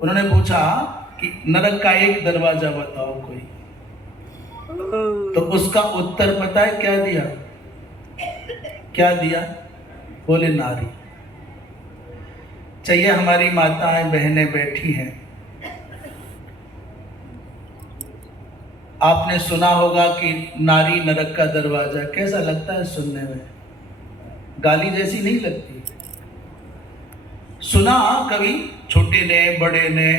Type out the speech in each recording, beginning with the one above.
उन्होंने पूछा कि नरक का एक दरवाजा बताओ कोई। तो उसका उत्तर पता है क्या दिया? क्या दिया? बोले नारी। चाहिए हमारी माताएं बहनें बैठी हैं, आपने सुना होगा कि नारी नरक का दरवाजा। कैसा लगता है सुनने में? गाली जैसी नहीं लगती? सुना कभी? छोटे ने बड़े ने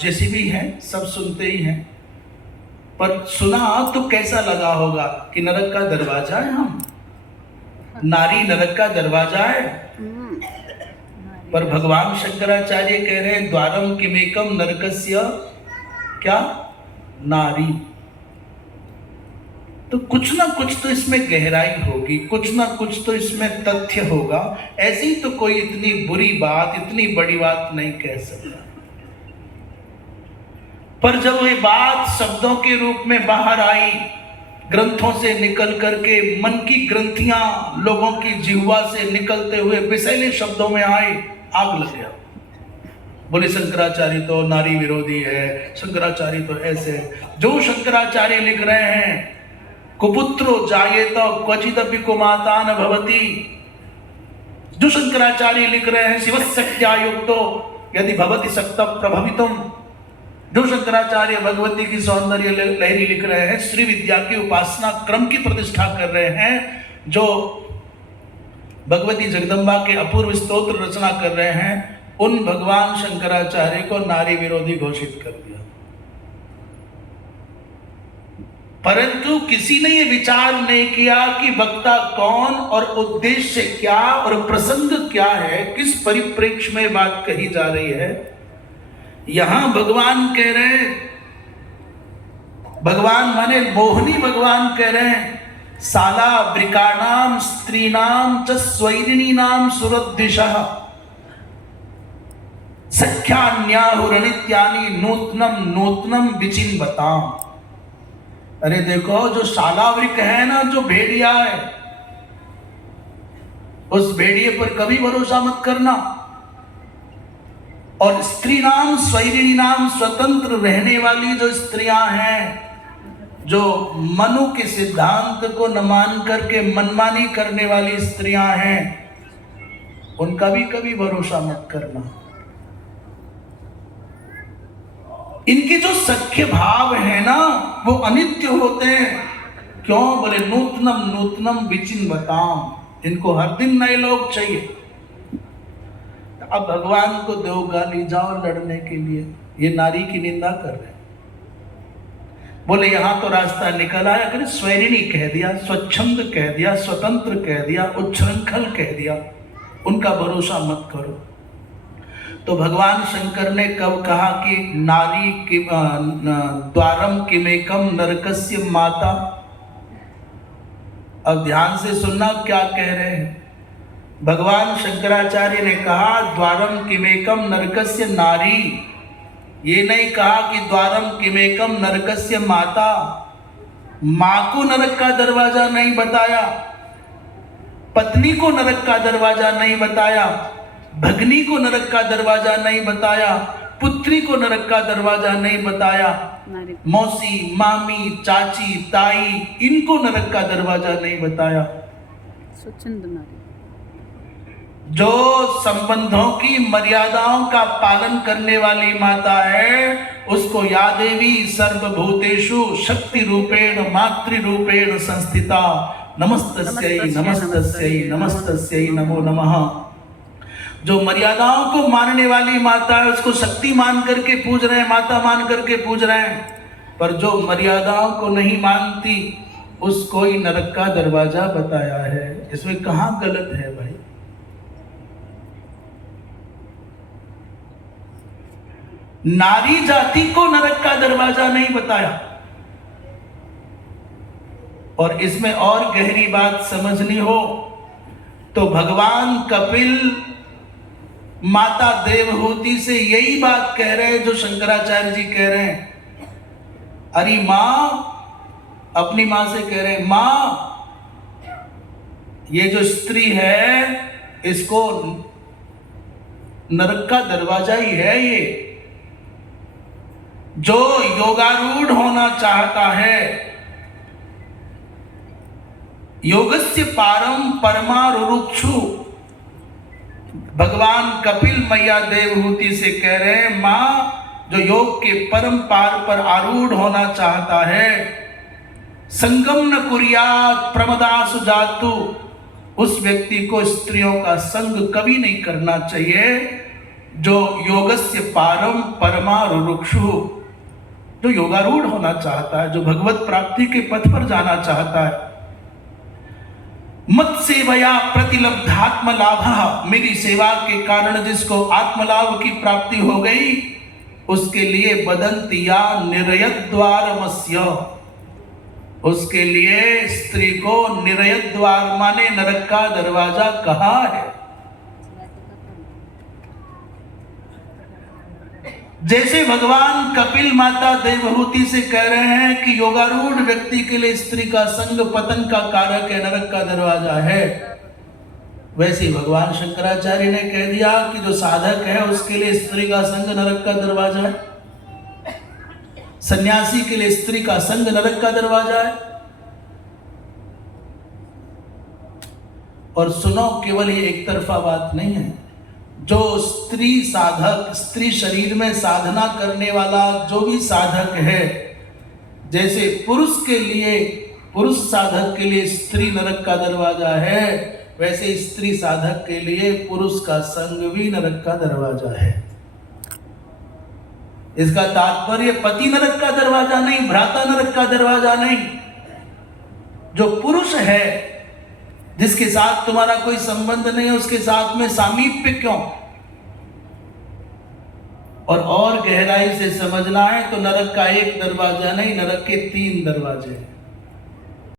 जैसे भी हैं सब सुनते ही हैं, पर सुना तो कैसा लगा होगा कि नरक का दरवाजा है, हम नारी नरक का दरवाजा है। पर भगवान शंकराचार्य कह रहे हैं द्वारम किमेकम नरकस्य क्या? नारी। तो कुछ ना कुछ तो इसमें गहराई होगी, कुछ ना कुछ तो इसमें तथ्य होगा। ऐसी तो कोई इतनी बुरी बात, इतनी बड़ी बात नहीं कह सकता। पर जब ये बात शब्दों के रूप में बाहर आई, ग्रंथों से निकल करके मन की ग्रंथियां लोगों की जिह्वा से निकलते हुए विषैले शब्दों में आए, आग लग गया। बोले शंकराचार्य तो नारी विरोधी है, शंकराचार्य तो ऐसे। जो शंकराचार्य लिख रहे हैं कुपुत्रो जायेत क्वचिदपि कुमाता न भवति, जो शंकराचार्य लिख रहे हैं शिवशक्त्यायुक्तो यदि भवति शक्त प्रभवितुम, जो शंकराचार्य भगवती की सौंदर्य लहरी लिख रहे हैं, श्री विद्या की उपासना क्रम की प्रतिष्ठा कर रहे हैं, जो भगवती जगदम्बा के अपूर्व स्तोत्र रचना कर रहे हैं, उन भगवान शंकराचार्य को नारी विरोधी घोषित कर दिया। परंतु किसी ने ये विचार नहीं किया कि वक्ता कौन और उद्देश्य क्या और प्रसंग क्या है, किस परिप्रेक्ष्य में बात कही जा रही है। यहां भगवान कह रहे हैं, भगवान माने मोहिनी भगवान कह रहे हैं साला वृकाणाम स्त्रीणाम च स्वैरिणीनाम सुरद्दिशः सख्यान्याहुरनित्यानि नूतनम नूतनम विचिन्वताम्। अरे देखो, जो शालावृक है ना, जो भेड़िया है, उस भेड़िए पर कभी भरोसा मत करना। और स्त्री नाम स्वैरिणी नाम, स्वतंत्र रहने वाली जो स्त्रियां हैं, जो मनु के सिद्धांत को न मान करके मनमानी करने वाली स्त्रियां हैं, उनका भी कभी भरोसा मत करना। इनके जो सख्य भाव है ना, वो अनित्य होते हैं। क्यों? बोले नूतनम नूतनम विचिन्वताम्, इनको हर दिन नए लोग चाहिए। अब भगवान को दो गाली जाओ लड़ने के लिए, ये नारी की निंदा कर रहे हैं। बोले यहां तो रास्ता निकल आया, अगर स्वैरिणी कह दिया, स्वच्छंद कह दिया, स्वतंत्र कह दिया, उच्छृंखल कह दिया, उनका भरोसा मत करो। तो भगवान शंकर ने कब कहा कि नारी कि द्वारम किमेकम नरकस्य माता? अब ध्यान से सुनना क्या कह रहे हैं। भगवान शंकराचार्य ने कहा द्वारम किमेकम नरकस्य नारी, ये नहीं कहा कि द्वारम किमेकम नरकस्य माता। मां को नरक का दरवाजा नहीं बताया, पत्नी को नरक का दरवाजा नहीं बताया, भगनी को नरक का दरवाजा नहीं बताया, पुत्री को नरक का दरवाजा नहीं बताया, मौसी मामी चाची ताई, इनको नरक का दरवाजा नहीं बताया। जो संबंधों की मर्यादाओं का पालन करने वाली माता है, उसको या देवी सर्वभूतेषु शक्ति रूपेण मातृ रूपेण संस्थिता नमस्तस्यै नमस्तस्यै नमस्तस्यै नमो नमः। जो मर्यादाओं को मानने वाली माता है, उसको शक्ति मान करके पूज रहे हैं, माता मान करके पूज रहे हैं। पर जो मर्यादाओं को नहीं मानती, उसको ही नरक का दरवाजा बताया है। इसमें कहां गलत है भाई? नारी जाति को नरक का दरवाजा नहीं बताया। और इसमें और गहरी बात समझनी हो तो भगवान कपिल माता देवहूति से यही बात कह रहे हैं जो शंकराचार्य जी कह रहे हैं। अरे मां, अपनी मां से कह रहे हैं मां, ये जो स्त्री है, इसको नरक का दरवाजा ही है ये। जो योगारूढ़ होना चाहता है, योगस्य पारम परमारुरुक्षु, भगवान कपिल मैया देवहूति से कह रहे हैं, मां जो योग के परम पार पर आरूढ़ होना चाहता है, संगम न कुर्यात प्रमदासु जातु, उस व्यक्ति को स्त्रियों का संग कभी नहीं करना चाहिए। जो योगस्य पारम परमारुरुक्षु, जो योगारूढ़ होना चाहता है, जो भगवत प्राप्ति के पथ पर जाना चाहता है। मत सेवया प्रतिलब्धात्म लाभ, मेरी सेवा के कारण जिसको आत्मलाभ की प्राप्ति हो गई, उसके लिए बदंतिया निर्यत द्वारमस्य, उसके लिए स्त्री को निर्यत द्वार माने नरक का दरवाजा कहा है। जैसे भगवान कपिल माता देवहूति से कह रहे हैं कि योगारूढ़ व्यक्ति के लिए स्त्री का संग पतन का कारक है, नरक का दरवाजा है, वैसे ही भगवान शंकराचार्य ने कह दिया कि जो साधक है उसके लिए स्त्री का संग नरक का दरवाजा है, सन्यासी के लिए स्त्री का संग नरक का दरवाजा है। और सुनो, केवल ये एक तरफा बात नहीं है। जो स्त्री साधक, स्त्री शरीर में साधना करने वाला जो भी साधक है, जैसे पुरुष के लिए, पुरुष साधक के लिए स्त्री नरक का दरवाजा है, वैसे स्त्री साधक के लिए पुरुष का संग भी नरक का दरवाजा है। इसका तात्पर्य पति नरक का दरवाजा नहीं, भ्राता नरक का दरवाजा नहीं। जो पुरुष है, जिसके साथ तुम्हारा कोई संबंध नहीं है, उसके साथ में सामीप्य क्यों? और गहराई से समझना है तो नरक का एक दरवाजा नहीं, नरक के 3 दरवाजे हैं।